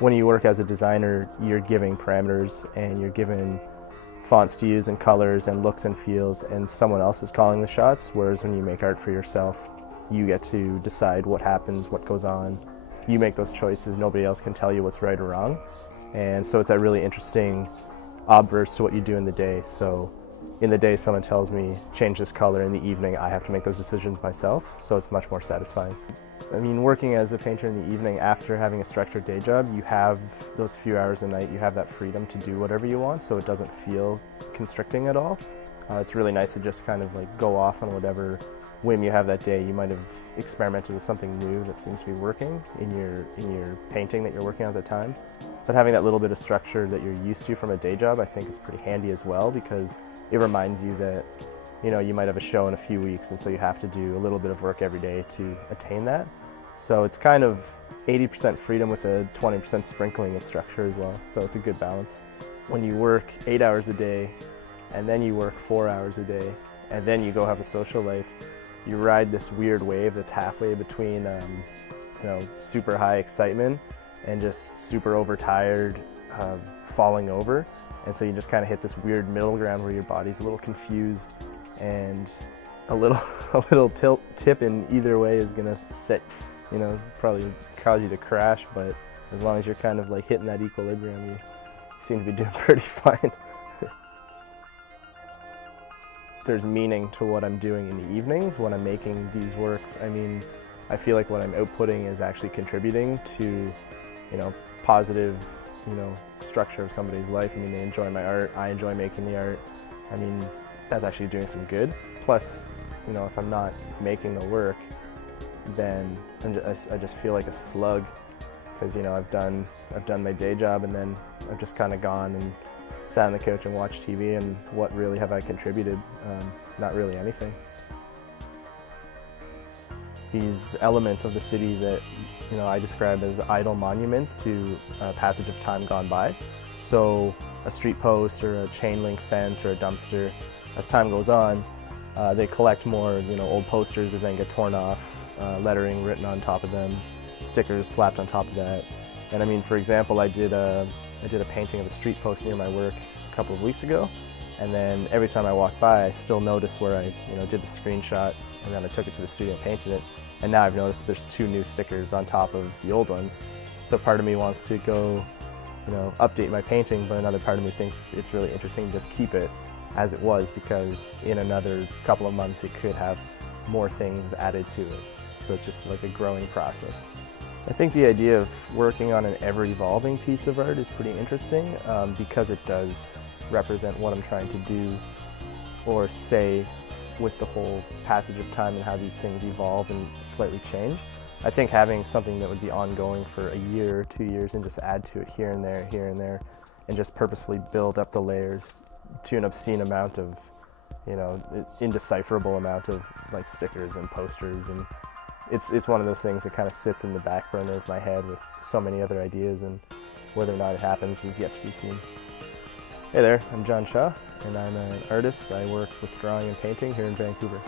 When you work as a designer, you're giving parameters and you're given fonts to use and colors and looks and feels, and someone else is calling the shots, whereas when you make art for yourself, you get to decide what happens, what goes on. You make those choices, nobody else can tell you what's right or wrong. And so it's a really interesting obverse to what you do in the day. So in the day someone tells me, change this color. In the evening I have to make those decisions myself, so it's much more satisfying. I mean, working as a painter in the evening after having a structured day job, you have those few hours a night, you have that freedom to do whatever you want, so it doesn't feel constricting at all. It's really nice to just kind of like go off on whatever whim you have that day. You might have experimented with something new that seems to be working in your painting that you're working on at the time. But having that little bit of structure that you're used to from a day job, I think is pretty handy as well, because it reminds you that, you know, you might have a show in a few weeks, and so you have to do a little bit of work every day to attain that. So it's kind of 80% freedom with a 20% sprinkling of structure as well, so it's a good balance. When you work 8 hours a day, and then you work 4 hours a day, and then you go have a social life, you ride this weird wave that's halfway between you know, super high excitement and just super overtired, falling over. And so you just kind of hit this weird middle ground where your body's a little confused, and a little tip in either way is gonna set, you know, probably cause you to crash, but as long as you're kind of like hitting that equilibrium, you seem to be doing pretty fine. There's meaning to what I'm doing in the evenings when I'm making these works. I mean, I feel like what I'm outputting is actually contributing to, you know, positive, you know, structure of somebody's life. I mean, they enjoy my art, I enjoy making the art. I mean, that's actually doing some good. Plus, you know, if I'm not making the work, then I just feel like a slug, because, you know, I've done my day job, and then I've just kind of gone and sat on the couch and watched TV, and what really have I contributed? Not really anything. These elements of the city that, you know, I describe as idle monuments to a passage of time gone by. So a street post or a chain link fence or a dumpster, as time goes on, they collect more, you know, old posters that then get torn off, lettering written on top of them, stickers slapped on top of that. And I mean, for example, I did a painting of a street post near my work a couple of weeks ago, and then every time I walk by, I still notice where I, you know, did the screenshot, and then I took it to the studio and painted it. And now I've noticed there's 2 new stickers on top of the old ones. So part of me wants to go, you know, update my painting, but another part of me thinks it's really interesting to just keep it as it was, because in another couple of months it could have more things added to it. So it's just like a growing process. I think the idea of working on an ever-evolving piece of art is pretty interesting, because it does represent what I'm trying to do or say with the whole passage of time and how these things evolve and slightly change. I think having something that would be ongoing for a year or 2 years and just add to it here and there, and just purposefully build up the layers to an obscene amount of, you know, indecipherable amount of like stickers and posters, and it's one of those things that kind of sits in the back burner of my head with so many other ideas, and whether or not it happens is yet to be seen. Hey there, I'm Jon Shaw, and I'm an artist. I work with drawing and painting here in Vancouver.